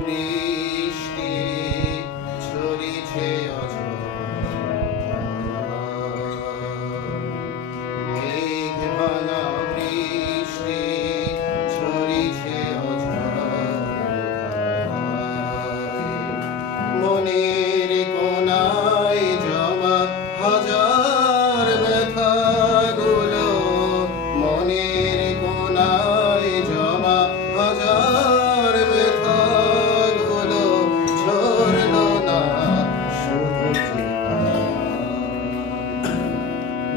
বৃষ্টি ঝরিছে মেঘ ভাঙা বৃষ্টি ঝরিছে মনের কোনায় জমা হাজার ব্যথাগুলো মনের কোনায় জমা হাজার ব্যথাগুলো ঝরল না শুধু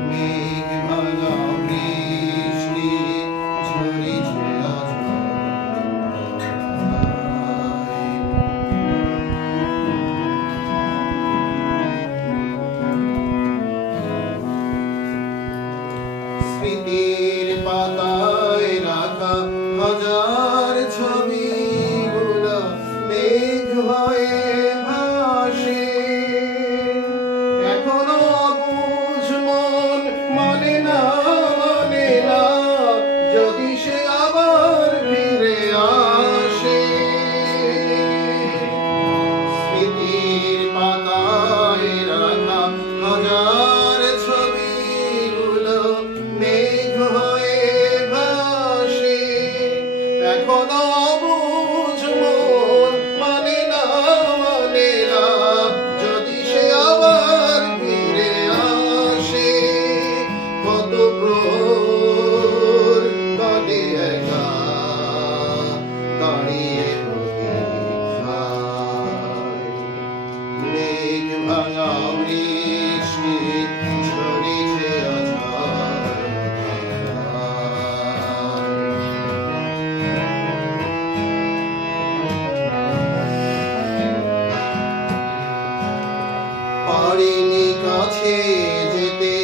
মেঘ ভাঙা বৃষ্টি ঝরিছে স্মৃতির পাতায় রাখা হাজার ছবিগুলো মেঘ হয়ে ভাসে এখনো অবুঝ মন মানে না যদি সে আবার ফিরে আসে স্মৃতির পাতায় রাখা হাজার ছবিগুলো মেঘ হয়ে ভাসে এখনো অবুঝ মন মানে না যদি সে আবার ফিরে আসে কত প্রহর কাটে একা দাঁড়িয়ে মেঘ ভাঙা বৃষ্টি ঝরিছে পারিনি কাছে যেতে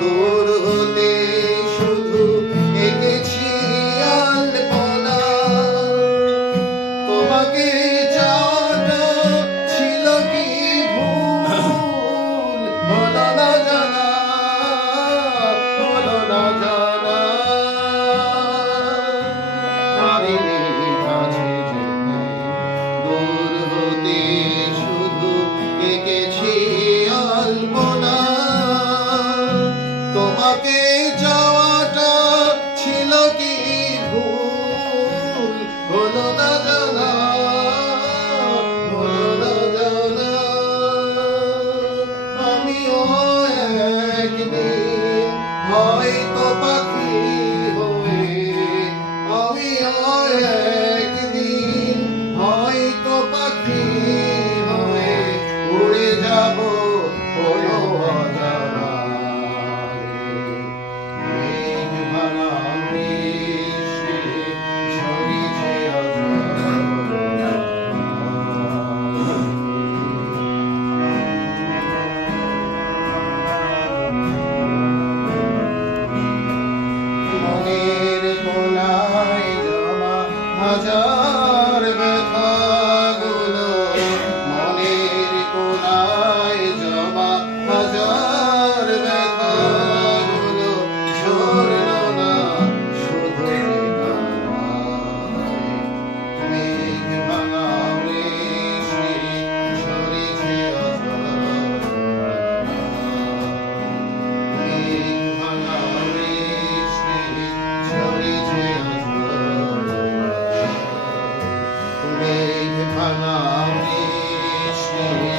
দূর হতে শুধু এঁকেছি আলপনা তোমাকে চাওয়াটা ছিল কি ভুল হলো না জানা পারিনি কাছে যেতে দূর হতে শুধু এঁকেছি আলপনা তোমাকে যাওয়াটা ছিল কি ভুল হলো না জানা আমিও একদিন হয়তো পাখি হয়ে আমিও একদিন হয়তো পাখি হয়ে উড়ে যাব কোনো মেঘ ভাঙা বৃষ্টি ঝরিছে মনের কোনায় জমা হাজার ব্যথাগুলো মনের কোনায় জমা হাজার ব্যথাগুলো ঝরল না শুধু মেঘ ভাঙা বৃষ্টি ঝরিছে মেঘ ভাঙা বৃষ্টি ঝরিছে মেঘ ভাঙা বৃষ্টি